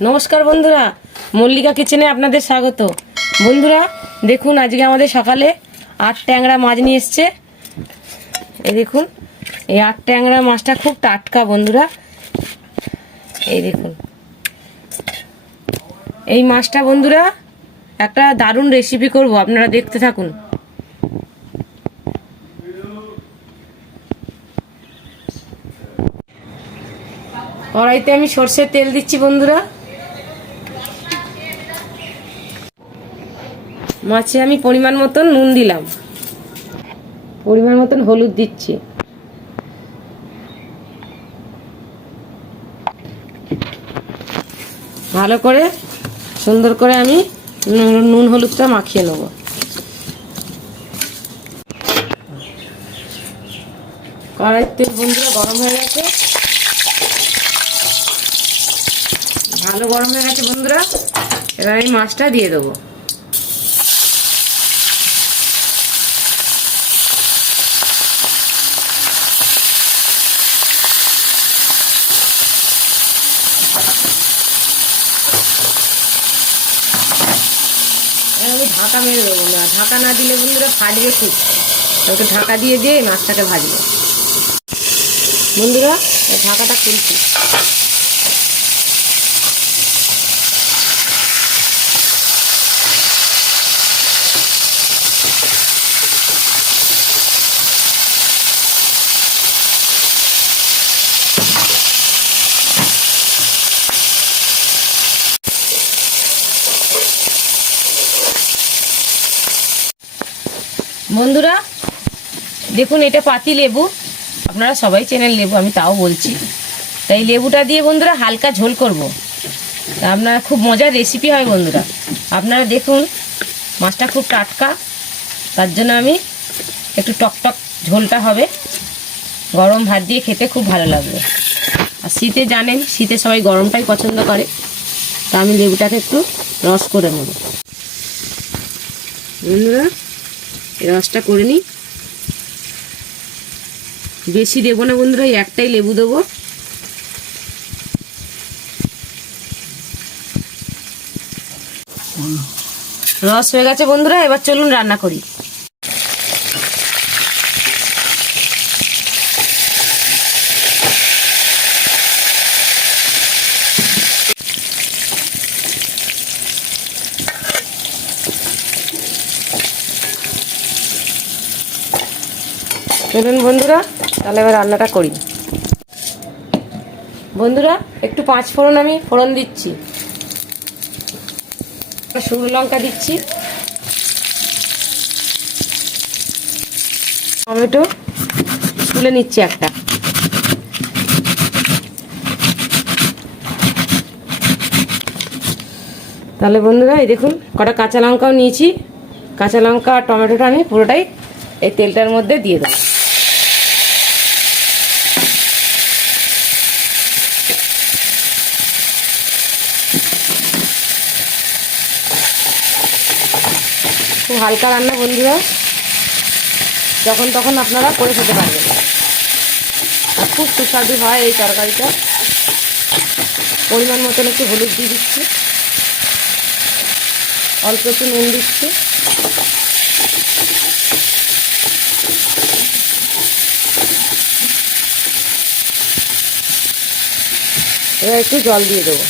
নমস্কার বন্ধুরা, মল্লিকা কিচেনে আপনাদের স্বাগত। বন্ধুরা দেখুন, আজকে আমাদের সকালে 8 ট্যাংরা মাছ নিয়ে এসছে। এই দেখুন, এই 8 ট্যাংরা মাছটা খুব টাটকা বন্ধুরা। এই দেখুন, এই মাছটা বন্ধুরা একটা দারুণ রেসিপি করব, আপনারা দেখতে থাকুন। কড়াইতে আমি সরষের তেল দিচ্ছি বন্ধুরা। মাছে আমি পরিমাণ মতন নুন দিলাম, পরিমাণ মতন হলুদ দিচ্ছি, ভালো করে সুন্দর করে আমি নুন হলুদটা মাখিয়ে নেব। কড়াইয়ের তেল বন্ধুরা গরম হয়ে গেছে, ভালো গরম হয়ে গেছে বন্ধুরা। এবার আমি মাছটা দিয়ে দেবো। আমি ঢাকা মেরে দেবো না, ঢাকা না দিলে বন্ধুরা ফাটবে খুব। ওকে ঢাকা দিয়ে দিয়ে মাছটাকে ভাজবো বন্ধুরা। ঢাকাটা খুলছি। বন্ধুরা দেখুন, এটা পাতি লেবু, আপনারা সবাই চেনেন লেবু, আমি তাও বলছি। তাই লেবুটা দিয়ে বন্ধুরা হালকা ঝোল করব। তা আপনারা খুব মজার রেসিপি হয় বন্ধুরা। আপনারা দেখুন, মাছটা খুব টাটকা, তার জন্য আমি একটু টকটক ঝোলটা হবে। গরম ভাত দিয়ে খেতে খুব ভালো লাগবে। আর শীতে জানেন, শীতে সবাই গরমটাই পছন্দ করে। তা আমি লেবুটাকে একটু রস করে নেব বন্ধুরা। এই রসটা করে নিই, বেশি দেবো না বন্ধুরা, একটাই লেবু দেবো। রস হয়ে গেছে বন্ধুরা, এবার চলুন রান্না করি। চলুন বন্ধুরা, তাহলে এবার রান্নাটা করি। বন্ধুরা একটু 5 ফোড়ন আমি ফোড়ন দিচ্ছি, শুকনো লঙ্কা দিচ্ছি, টমেটো তুলে নিচ্ছি একটা, তাহলে বন্ধুরা এই দেখুন কটা কাঁচা লঙ্কাও নিয়েছি। কাঁচা লঙ্কা আর টমেটোটা আমি পুরোটাই এই তেলটার মধ্যে দিয়ে দেবো। খুব হালকা রান্না বন্ধুরা, যখন তখন আপনারা করে খেতে পারবেন। আর খুব সুস্বাদু হয় এই তরকারিটা। পরিমাণ মতন একটু হলুদ দিয়ে দিচ্ছি, অল্প একটু নুন দিচ্ছি, এবার একটু জল দিয়ে দেবো।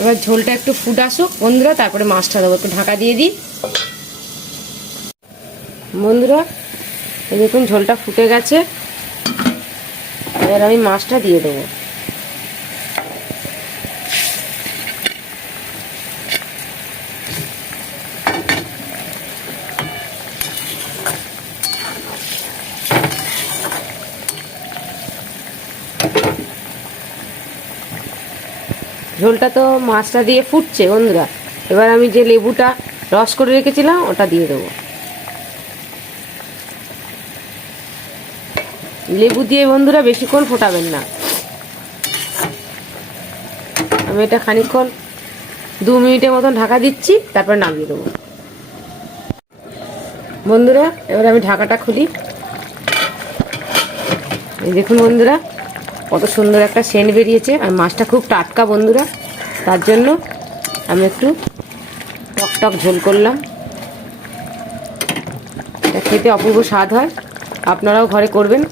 এবার ঝোলটা একটু ফুট আসুক বন্ধুরা, তারপরে মাছটা দেবো। একটু ঢাকা দিয়ে দিই বন্ধুরা। এই দেখুন ঝোলটা ফুটে গেছে, এবার আমি মাছটা দিয়ে দেবো। ঝোলটা তো মাছটা দিয়ে ফুটছে বন্ধুরা। এবার আমি যে লেবুটা রস করে রেখেছিলাম ওটা দিয়ে দেবো। লেবু দিয়ে বন্ধুরা বেশিক্ষণ ফোটাবেন না। আমি এটা খানিকক্ষণ 2 মিনিটের মতন ঢাকা দিচ্ছি, তারপর নামিয়ে দেবো। বন্ধুরা এবার আমি ঢাকাটা খুলি। এই দেখুন বন্ধুরা কত সুন্দর একটা সেন্ট বেরিয়েছে। আর মাছটা খুব টাটকা বন্ধুরা, তার জন্য আমি একটু টক টক ঝোল করলাম। এটা খেতে অপূর্ব স্বাদ হয়, আপনারাও ঘরে করবেন।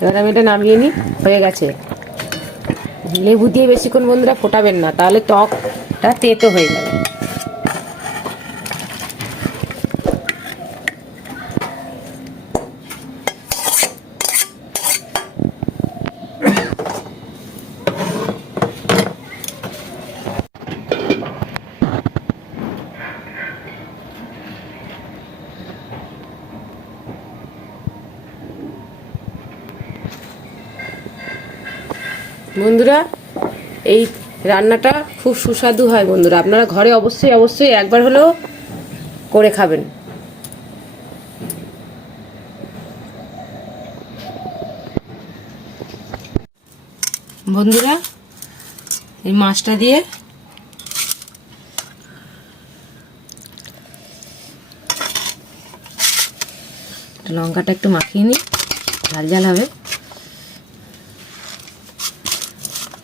এবার আমি এটা নামিয়ে নিই, হয়ে গেছে। লেবু দিয়ে বেশিক্ষণ বন্ধুরা ফোটাবেন না, তাহলে টকটা তেতো হয়ে যাবে। বন্ধুরা এই রান্নাটা খুব সুস্বাদু হয় বন্ধুরা, আপনারা ঘরে অবশ্যই অবশ্যই একবার হলেও করে খাবেন। বন্ধুরা এই মাছটা দিয়ে লঙ্কাটা একটু মাখিয়ে নিই, ঝাল ঝাল হবে।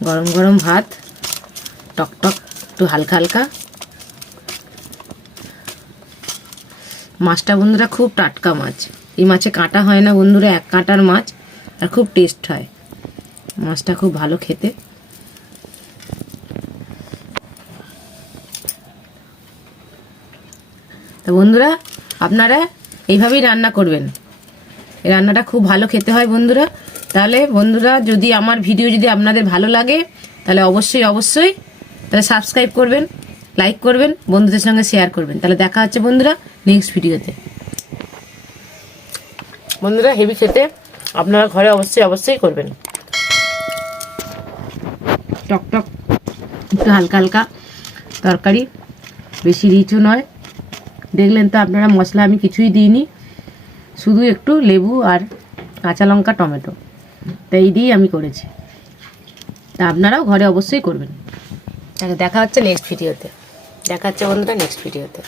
গরম গরম ভাত, টক টক একটু হালকা হালকা। মাছটা বন্ধুরা খুব টাটকা মাছ, এই মাছে কাঁটা হয় না বন্ধুরা, 1 কাঁটার মাছ, আর খুব টেস্ট হয় মাছটা, খুব ভালো খেতে। তো বন্ধুরা আপনারা এইভাবেই রান্না করবেন, এই রান্নাটা খুব ভালো খেতে হয় বন্ধুরা। তাহলে বন্ধুরা যদি আমার ভিডিও যদি আপনাদের ভালো লাগে তাহলে অবশ্যই অবশ্যই তাহলে সাবস্ক্রাইব করবেন, লাইক করবেন, বন্ধুদের সঙ্গে শেয়ার করবেন। তাহলে দেখা হচ্ছে বন্ধুরা নেক্সট ভিডিওতে। বন্ধুরা হেভি খেতে, আপনারা ঘরে অবশ্যই অবশ্যই করবেন। টক টক একটু হালকা হালকা তরকারি, বেশি রিচও নয়। দেখলেন তো আপনারা মশলা আমি কিছুই দিইনি, শুধু একটু লেবু আর কাঁচা লঙ্কা টমেটো, তাই এই দিয়েই আমি করেছি। তা আপনারাও ঘরে অবশ্যই করবেন। তাহলে দেখা হচ্ছে নেক্সট ভিডিওতে, দেখা হচ্ছে বন্ধুরা নেক্সট ভিডিওতে।